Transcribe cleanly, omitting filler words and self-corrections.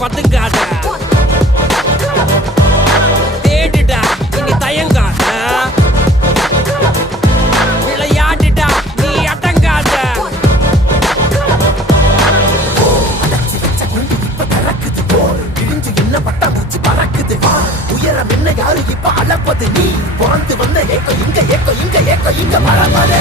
பத்துக்காத தேடுடா இனி தயங்காத விளையாடுடா நீ அடங்காத என்ன பட்டாம்பூச்சி பறக்குது உயரம் என்ன யாரு இப்ப அளப்பது நீ வாழ்ந்து வந்த ஏக்கம் இங்க ஏக்கம் இங்க ஏக்கம் இங்க மரமரே